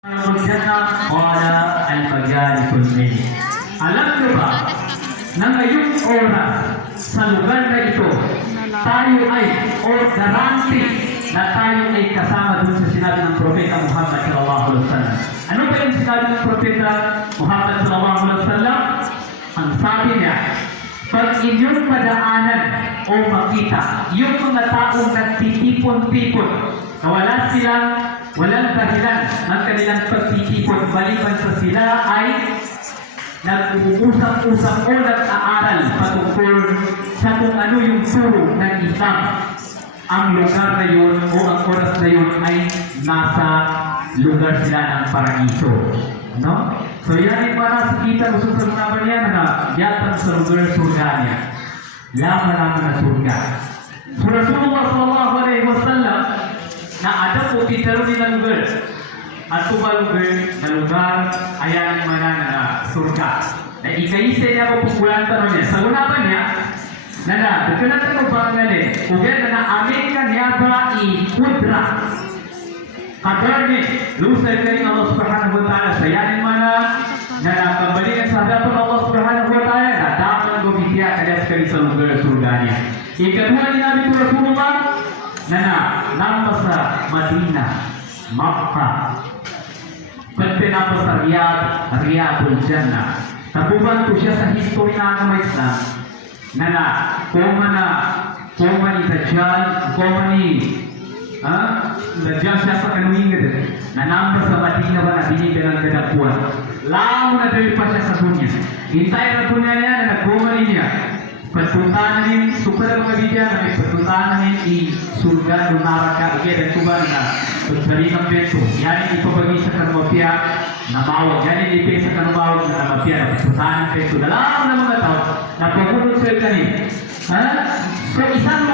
Qala al-majalisul ilmi. Alam nyo ba na ngayong oras sa lugar na ito, tayo ay orderante na tayo ay kasama dun sa sinabi ng Propeta Muhammad sallallahu alaihi wasallam. Ano ba yung sinabi ng Propeta Muhammad sallallahu alaihi wasallam? Ang sabi niya, pag inyong madaanan o makita yung mga taong nagtitipon-tipon na walang dahilan ng kanilang pagtitipon maliban sa sila ay nag-uusap-usap o nag-aaral patungkol sa kung ano yung turo ng Islam. Ang lugar na yun o ang oras na yun ay nasa lugar sila ng paraiso. No? So yan ay para sa kita mo sa mga niya na yatang sa lugar surga niya. Laman na surga. So Rasulullah sallallahu alaihi wasallam na ada po titaro din na lugar. At lugar na lugar ayan mana na surga. Na ikaisa niya po pukulan tanong niya. Sa una pa niya, dekenatan ko pangalan ugen na Amerika niya ba i-kudra. Kadar ni lusay karing Allah subhanahu wa ta'ala sa yanin mana na nakabalikan sa hadapan Allah subhanahu wa ta'ala na dapat gumitiya kadas kari sa lugar surga niya. Ikadua ni Nabi Rasulullah na nampas sa Madinah, Makkah, pagtinapos sa Riyadul Jannah. Tapuban ko siya sa history na ng Islam na kung ni Dajjal, Dajjal siya sa kanuingin na nampas sa Madinah ba na binibigyan ng gadapuan. Lamo na dali pa siya sa dunya. Hintay na dunya niya na nagkumani niya. Pagpuntahan niya, super mga bidya na may pagpuntahan niya di surga ng naraka. Ike dan tuban na pagsali ng peso. Yan yung ipabagi sa kanumapya na mawag. Yan yung ipay sa kanumawag na namapya na pagpuntahan ng peso. Dalaman na mga tao na pagpunod sa kanin. So isang